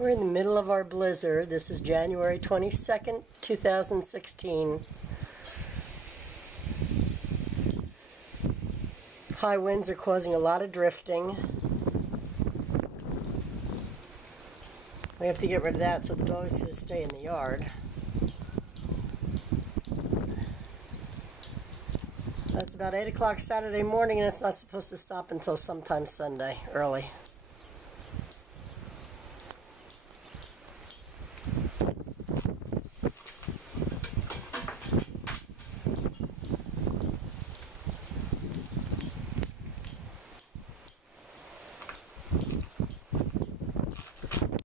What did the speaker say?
We're in the middle of our blizzard. This is January 22nd, 2016. High winds are causing a lot of drifting. We have to get rid of that so the dogs can stay in the yard. It's about 8 o'clock Saturday morning, and it's not supposed to stop until sometime Sunday, early.